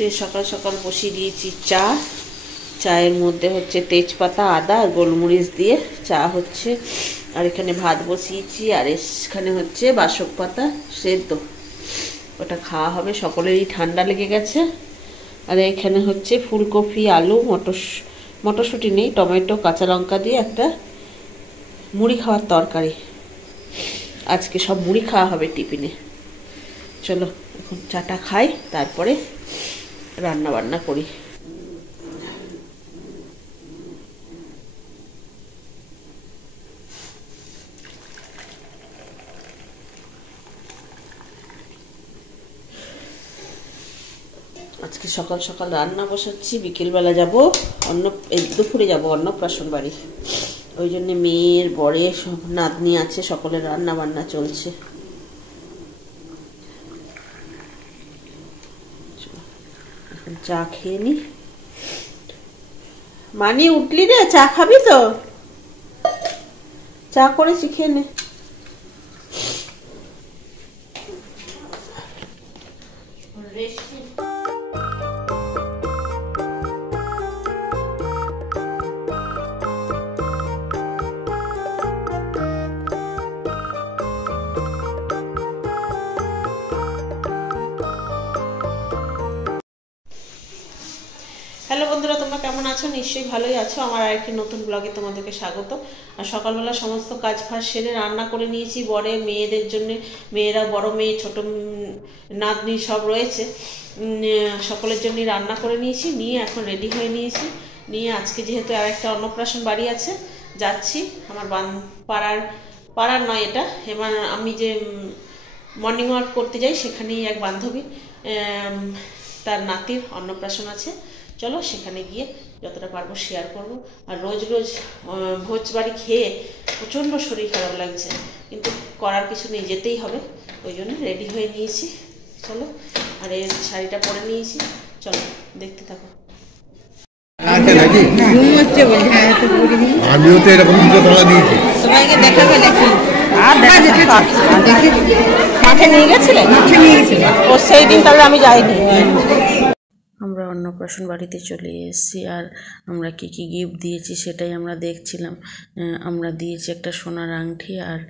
যে সকাল সকাল বসিয়ে দিয়েছি চা। চায়ের মধ্যে হচ্ছে তেজপাতা, আদা আর গোলমরিচ দিয়ে চা হচ্ছে। আর এখানে ভাত বসিয়েছি, আর এখানে হচ্ছে বাসক পাতা সেদ্ধ, ওটা খাওয়া হবে। সকলেরই ঠান্ডা লেগে গেছে। আর এখানে হচ্ছে ফুলকপি, আলু, মটরশুঁটি নেই, টমেটো, কাঁচা লঙ্কা দিয়ে একটা মুড়ি খাওয়ার তরকারি। আজকে সব মুড়ি খাওয়া হবে টিফিনে। চলো এখন চাটা খাই, তারপরে রান্না বান্না করি। আজকে সকাল সকাল রান্না বসাচ্ছি, বিকেলবেলা যাব দুপুরে যাব অন্নপ্রাশন বাড়ি। ওই জন্য মেয়ের বরে সব নাতনি আছে, সকলের রান্না বান্না চলছে। এখন চা খেয়ে নি। মানি উঠলি রে, চা খাবি তো? চা করেছি, খেয়ে নে। হ্যালো বন্ধুরা, তোমরা কেমন আছো? নিশ্চয়ই ভালোই আছো। আমার আরেকটি নতুন ব্লগে তোমাদেরকে স্বাগত। আর সকালবেলা সমস্ত কাজ ফাজ সেরে রান্না করে নিয়েছি বরে মেয়েদের জন্য। মেয়েরা, বড় মেয়ে, ছোট নাতনি সব রয়েছে, সকলের জন্যই রান্না করে নিয়েছি। নিয়ে এখন রেডি হয়ে নিয়েছি। নিয়ে আজকে যেহেতু আর একটা অন্নপ্রাশন বাড়ি আছে, যাচ্ছি। আমার পাড়ার নয় এটা, এবার আমি যে মর্নিং ওয়াক করতে যাই সেখানেই এক বান্ধবী, তার নাতির অন্নপ্রাশন আছে। চলো সেখানে গিয়ে যতটা পারবো শেয়ার করব। আর রোজ রোজ ভোজ বাড়ি খেয়ে প্রচণ্ড শরীর খারাপ লাগছে, কিন্তু করার কিছু নেই, যেতেই হবে। ওই জন্য রেডি হয়ে নিয়েছি। চলো, আর এই শাড়িটা পরে নিয়েছি। চলো দেখতে থাকো। আমিও তো এরকম দিয়েছি সবাইকে দেখাবে নাকি? মাঠে নিয়ে গেছিলে? ও সেই দিন তাহলে আমি যাইনি। আমরা অন্নপ্রাশন বাড়িতে চলে এসেছি। আর আমরা কি কি গিফট দিয়েছি সেটাই আমরা দেখছিলাম। আমরা দিয়েছি একটা সোনার আংটি আর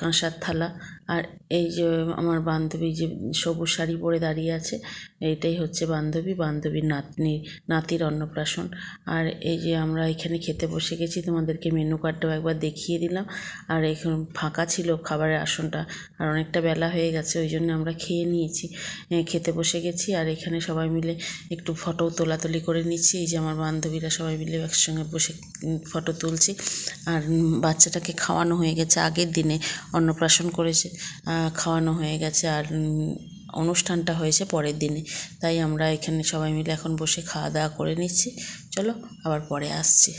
কাঁসার থালা। আর এই যে আমার বান্ধবী যে সবুজ শাড়ি পরে দাঁড়িয়ে আছে, এইটাই হচ্ছে বান্ধবীর নাতির অন্নপ্রাশন। আর এই যে আমরা এখানে খেতে বসে গেছি, তোমাদেরকে মেনু কার্ডটাও একবার দেখিয়ে দিলাম। আর এখন ফাঁকা ছিল খাবারের আসনটা, আর অনেকটা বেলা হয়ে গেছে, ওই জন্য আমরা খেয়ে নিয়েছি, খেতে বসে গেছি। আর এখানে সবাই মিলে একটু ফটো তোলাতুলি করে নিচ্ছি। এই যে আমার বান্ধবীরা সবাই মিলে একসঙ্গে বসে ফটো তুলছি। আর বাচ্চাটাকে খাওয়ানো হয়ে গেছে, আগের দিনে অন্নপ্রাশন করেছে, খাওয়ানো হয়ে গেছে। আর অনুষ্ঠানটা হয়েছে পরের দিনে, তাই আমরা এখানে সবাই মিলে এখন বসে খাওয়া দাওয়া করে নিচ্ছি। চলো আবার পরে আসছি।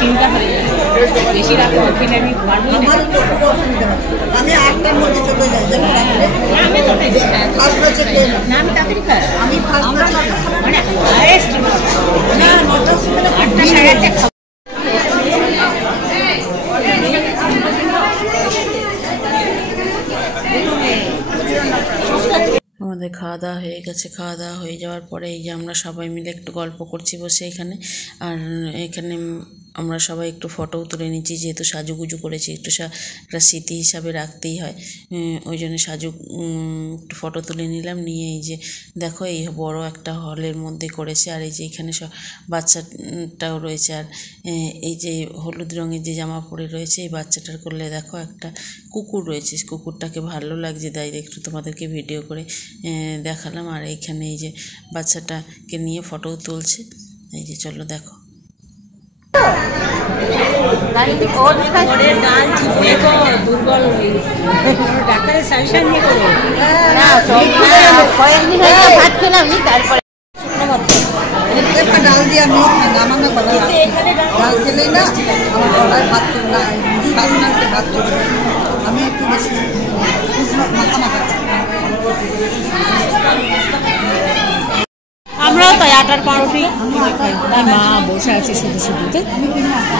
চিন্তা হয় বেশি রাতে উঠিলে আমি পারবো না। আমি 8টার মধ্যে চলে যাই, আমি তাড়াতাড়ি খাই। আমি মানে হাইয়েস্ট না 9টা 8টা 8:30 আমাদের খাওয়া দাওয়া হয়ে গেছে। খাওয়া দাওয়া হয়ে যাওয়ার পরে এই যে আমরা সবাই মিলে একটু গল্প করছি বসে এখানে। আর এখানে আমরা সবাই একটু ফটোও তুলে নিচ্ছি, যেহেতু সাজুগুজু করেছি, একটু একটা স্মৃতি হিসাবে রাখতেই হয়। ওই জন্য একটু ফটো তুলে নিলাম। নিয়ে এই যে দেখো, এই বড় একটা হলের মধ্যে করেছে। আর এই যে এখানে সব বাচ্চাটাও রয়েছে। আর এই যে হলুদ রঙের যে জামা পরে রয়েছে এই বাচ্চাটার করলে দেখো একটা কুকুর রয়েছে, কুকুরটাকে ভালো লাগছে, তাই একটু তোমাদেরকে ভিডিও করে দেখালাম। আর এইখানে এই যে বাচ্চাটাকে নিয়ে ফটো তুলছে। এই যে চলো দেখো। দুর্বল ডাক্তারের সাজেশন নিয়ে করো না, কয়েকদিন ভাত খেলাম তারপরে ডাল দিয়ে আমি নামানো কথা, ডাল খেলেই না আমার গলায় ভাত চলে না, শ্বাস নামতে ভাত চলে। আমি একটু বেশি মাথা আটার পাউরুটি মা বসে আছে শুধু শুধুতে।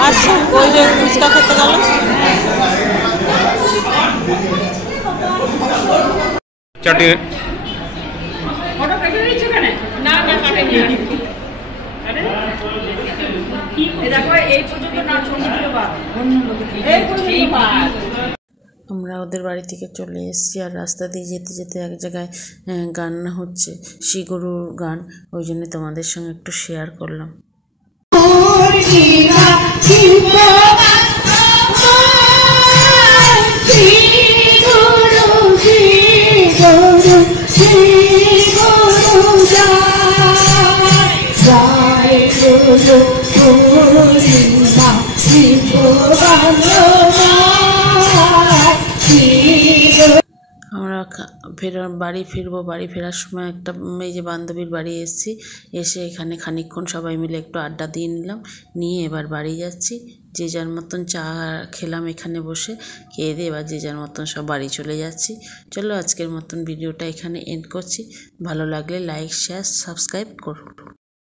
আসছো ওই যে ফুচকা খেতে গেল। চারটে আমরা ওদের বাড়ি থেকে চলে এসেছি আর রাস্তা দিয়ে যেতে যেতে এক জায়গায় গান হচ্ছে, শ্রী গুরুর গান, ওই জন্য তোমাদের সঙ্গে একটু শেয়ার করলাম। আমরা বাড়ি ফিরবো। বাড়ি ফেরার সময় একটা এই যে বান্ধবীর বাড়ি এসেছি, এসে এখানে খানিকক্ষণ সবাই মিলে একটু আড্ডা দিয়ে নিলাম, নিয়ে এবার বাড়ি যাচ্ছি। যে যার মতন চা খেলাম এখানে বসে, খেয়ে দিয়ে এবার যে যার মতন সব বাড়ি চলে যাচ্ছি। চলো আজকের মতন ভিডিওটা এখানে এন্ড করছি। ভালো লাগলে লাইক, শেয়ার, সাবস্ক্রাইব করুন।